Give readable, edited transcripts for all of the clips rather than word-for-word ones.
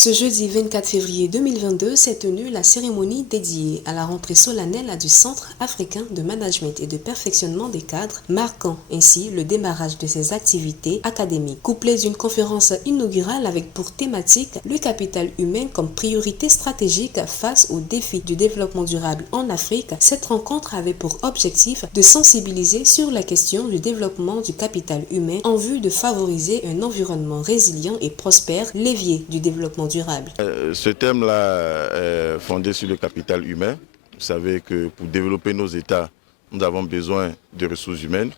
Ce jeudi 24 février 2022 s'est tenue la cérémonie dédiée à la rentrée solennelle du Centre africain de management et de perfectionnement des cadres, marquant ainsi le démarrage de ses activités académiques. Couplée d'une conférence inaugurale avec pour thématique le capital humain comme priorité stratégique face aux défis du développement durable en Afrique, cette rencontre avait pour objectif de sensibiliser sur la question du développement du capital humain en vue de favoriser un environnement résilient et prospère, levier du développement durable. Ce thème-là est fondé sur le capital humain. Vous savez que pour développer nos États, nous avons besoin de ressources humaines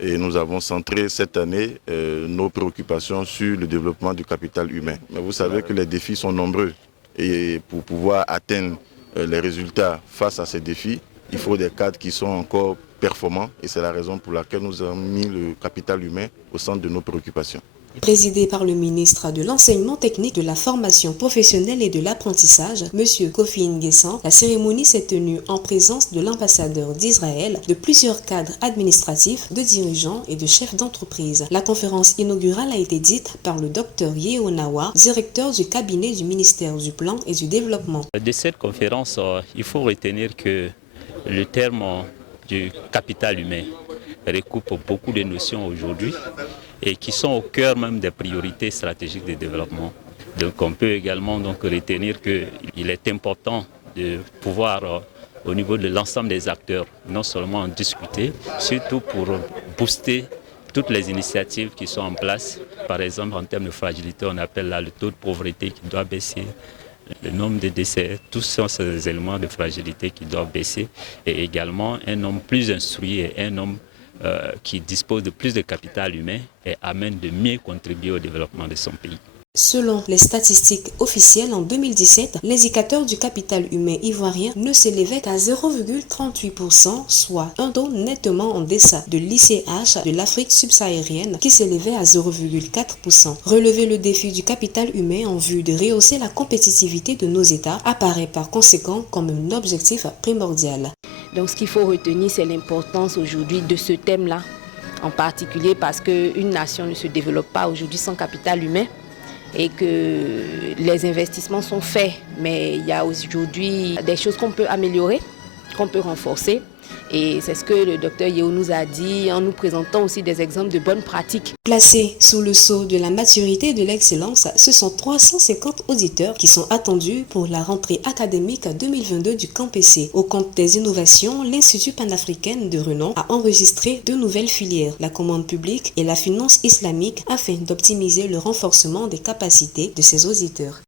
et nous avons centré cette année nos préoccupations sur le développement du capital humain. Mais vous savez que les défis sont nombreux et pour pouvoir atteindre les résultats face à ces défis, il faut des cadres qui sont encore performants et c'est la raison pour laquelle nous avons mis le capital humain au centre de nos préoccupations. Présidé par le ministre de l'Enseignement technique, de la formation professionnelle et de l'apprentissage, M. Kofi N'Guessan, la cérémonie s'est tenue en présence de l'ambassadeur d'Israël, de plusieurs cadres administratifs, de dirigeants et de chefs d'entreprise. La conférence inaugurale a été dite par le Dr Yeo Nawa, directeur du cabinet du ministère du Plan et du Développement. De cette conférence, il faut retenir que le terme du capital humain recoupe beaucoup de notions aujourd'hui et qui sont au cœur même des priorités stratégiques de développement. Donc on peut également retenir qu'il est important de pouvoir, au niveau de l'ensemble des acteurs, non seulement en discuter, surtout pour booster toutes les initiatives qui sont en place. Par exemple, en termes de fragilité, on appelle là le taux de pauvreté qui doit baisser, le nombre de décès, tous sont ces éléments de fragilité qui doivent baisser, et également un homme plus instruit et un homme qui dispose de plus de capital humain et amène de mieux contribuer au développement de son pays. Selon les statistiques officielles, en 2017, l'indicateur du capital humain ivoirien ne s'élevait qu'à 0,38%, soit un taux nettement en deçà de l'ICH de l'Afrique subsaharienne qui s'élevait à 0,4%. Relever le défi du capital humain en vue de rehausser la compétitivité de nos États apparaît par conséquent comme un objectif primordial. Donc ce qu'il faut retenir, c'est l'importance aujourd'hui de ce thème-là, en particulier parce qu'une nation ne se développe pas aujourd'hui sans capital humain et que les investissements sont faits, mais il y a aujourd'hui des choses qu'on peut améliorer, qu'on peut renforcer. Et c'est ce que le docteur Yeo nous a dit en nous présentant aussi des exemples de bonnes pratiques. Placés sous le sceau de la maturité et de l'excellence, ce sont 350 auditeurs qui sont attendus pour la rentrée académique 2022 du Campessi. Au compte des innovations, l'Institut panafricain de renom a enregistré 2 nouvelles filières, la commande publique et la finance islamique, afin d'optimiser le renforcement des capacités de ses auditeurs.